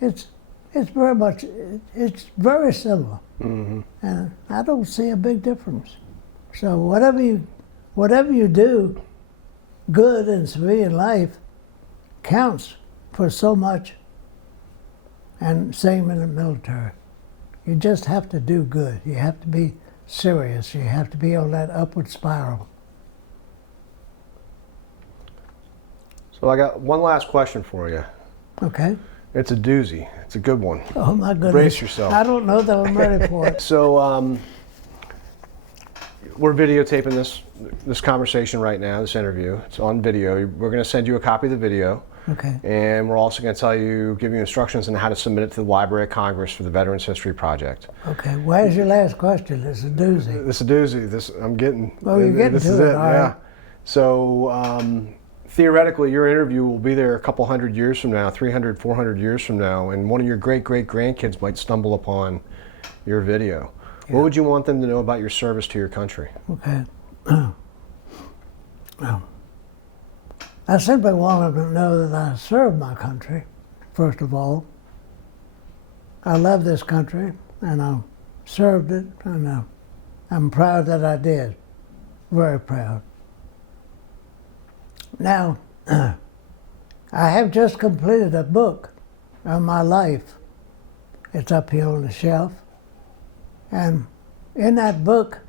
it's very much, it's very similar. Mm-hmm. And I don't see a big difference. So whatever you do good in civilian life counts for so much, and same in the military. You just have to do good. You have to be serious. You have to be on that upward spiral. So I got one last question for you. Okay. It's a doozy. It's a good one. Oh my goodness. Brace yourself. I don't know that I'm ready for it. So we're videotaping this conversation right now, this interview. It's on video. We're going to send you a copy of the video. Okay. And we're also going to give you instructions on how to submit it to the Library of Congress for the Veterans History Project. Okay. Where's your last question? It's a doozy. This is a doozy. I'm getting. Oh, you're getting this to is it. it. All Yeah. right. So theoretically, your interview will be there a couple hundred years from now, 300, 400 years from now, and one of your great-great-grandkids might stumble upon your video. Yeah. What would you want them to know about your service to your country? Okay. Well, I simply want them to know that I served my country, first of all. I love this country, and I served it, and I'm proud that I did. Very proud. Now, I have just completed a book on my life. It's up here on the shelf. And in that book,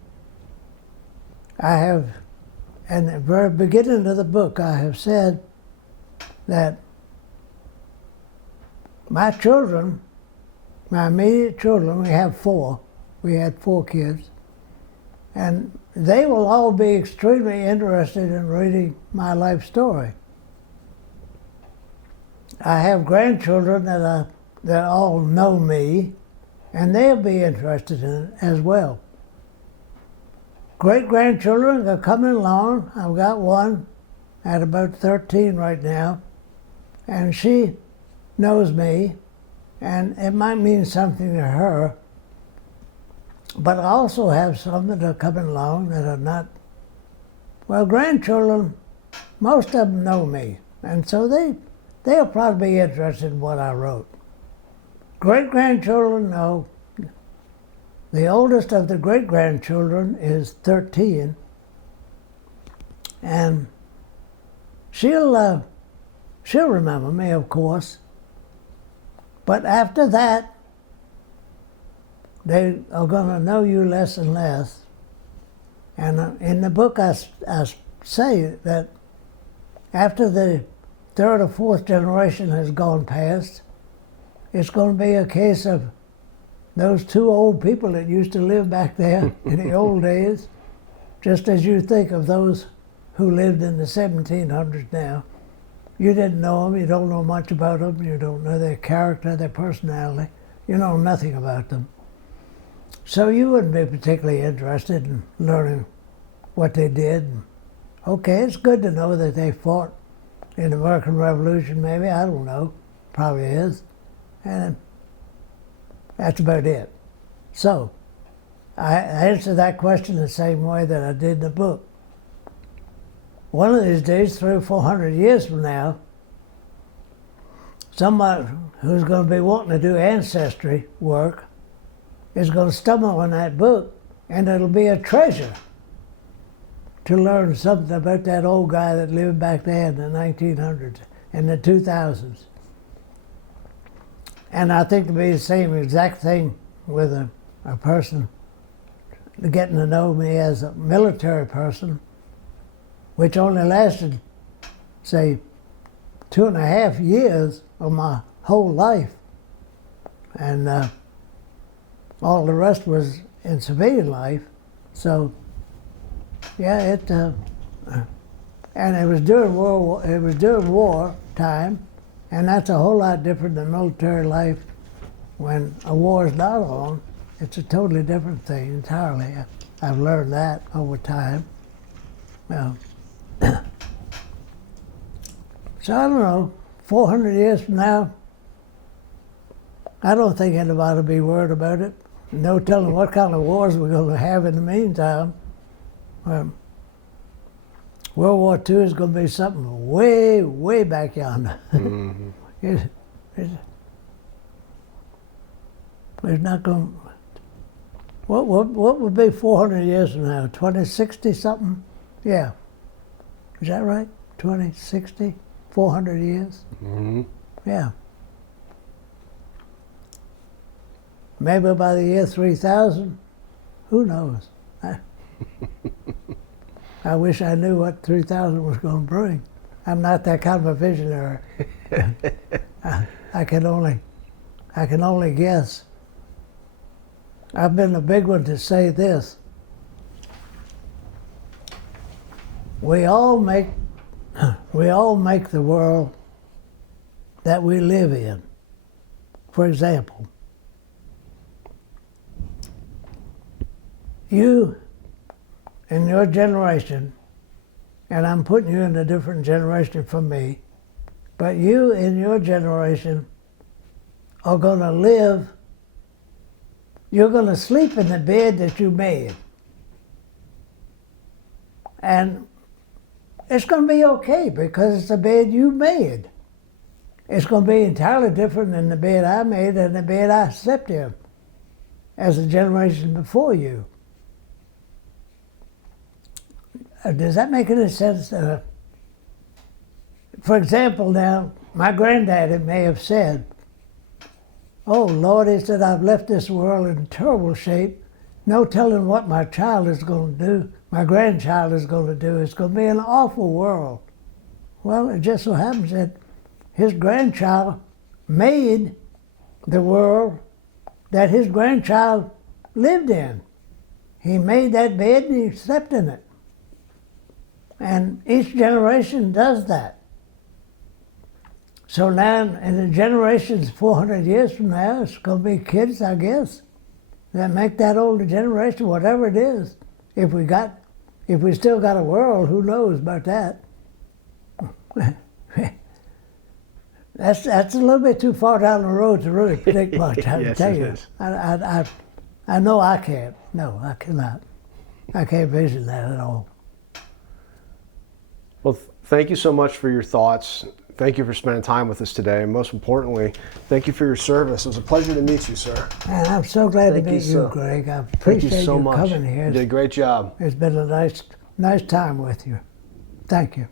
I have, in the very beginning of the book, I have said that my children, my immediate children, we have 4. We had 4 kids. And they will all be extremely interested in reading my life story. I have grandchildren that all know me, and they'll be interested in it as well. Great-grandchildren are coming along. I've got one at about 13 right now, and she knows me, and it might mean something to her. But I also have some that are coming along that are not, well, grandchildren, most of them know me, and so they'll probably be interested in what I wrote. Great-grandchildren, no. The oldest of the great-grandchildren is 13, and she'll remember me, of course. But after that, they are going to know you less and less. And in the book, I say that after the 3rd or 4th generation has gone past, it's going to be a case of those 2 old people that used to live back there in the old days, just as you think of those who lived in the 1700s now. You didn't know them, you don't know much about them, you don't know their character, their personality, you know nothing about them. So you wouldn't be particularly interested in learning what they did. Okay, it's good to know that they fought in the American Revolution, maybe, I don't know, probably is. And that's about it. So, I answered that question the same way that I did in the book. One of these days, 300 or 400 years from now, somebody who's going to be wanting to do ancestry work is going to stumble on that book, and it'll be a treasure to learn something about that old guy that lived back there in the 1900s and the 2000s. And I think it'll be the same exact thing with a person getting to know me as a military person, which only lasted, say, 2.5 years of my whole life. And all the rest was in civilian life. So, yeah, and it was during war time, and that's a whole lot different than military life. When a war is not on, it's a totally different thing entirely. I've learned that over time. Well, so I don't know, 400 years from now, I don't think anybody will be worried about it. No telling what kind of wars we're going to have in the meantime. World War II is going to be something way, way back yonder. Mm-hmm. It's not going. What would be 400 years from now? 2060 something? Yeah. Is that right? 2060? 400 years? Mm-hmm. Yeah. Maybe by the year 3000? Who knows? I wish I knew what 3000 was going to bring. I'm not that kind of a visionary. I can only guess. I've been a big one to say this. We all make the world that we live in. For example, you in your generation, and I'm putting you in a different generation from me, but you in your generation are going to live, you're going to sleep in the bed that you made. And it's going to be okay because it's the bed you made. It's going to be entirely different than the bed I made and the bed I slept in as a generation before you. Does that make any sense? For example, now, my granddaddy may have said, "Oh, Lord," he said, "I've left this world in terrible shape. No telling what my child is going to do, my grandchild is going to do. It's going to be an awful world." Well, it just so happens that his grandchild made the world that his grandchild lived in. He made that bed and he slept in it. And each generation does that. So now, in the generations 400 years from now, it's going to be kids, I guess, that make that older generation, whatever it is. If we still got a world, who knows about that? That's a little bit too far down the road to really predict much, I Yes, tell it you. is. I know I can't. No, I cannot. I can't vision that at all. Well, thank you so much for your thoughts. Thank you for spending time with us today. And most importantly, thank you for your service. It was a pleasure to meet you, sir. And I'm so glad Thank to you, meet you, sir. Greg. I Thank you appreciate so you much. coming here. You did a great job. It's been a nice time with you. Thank you.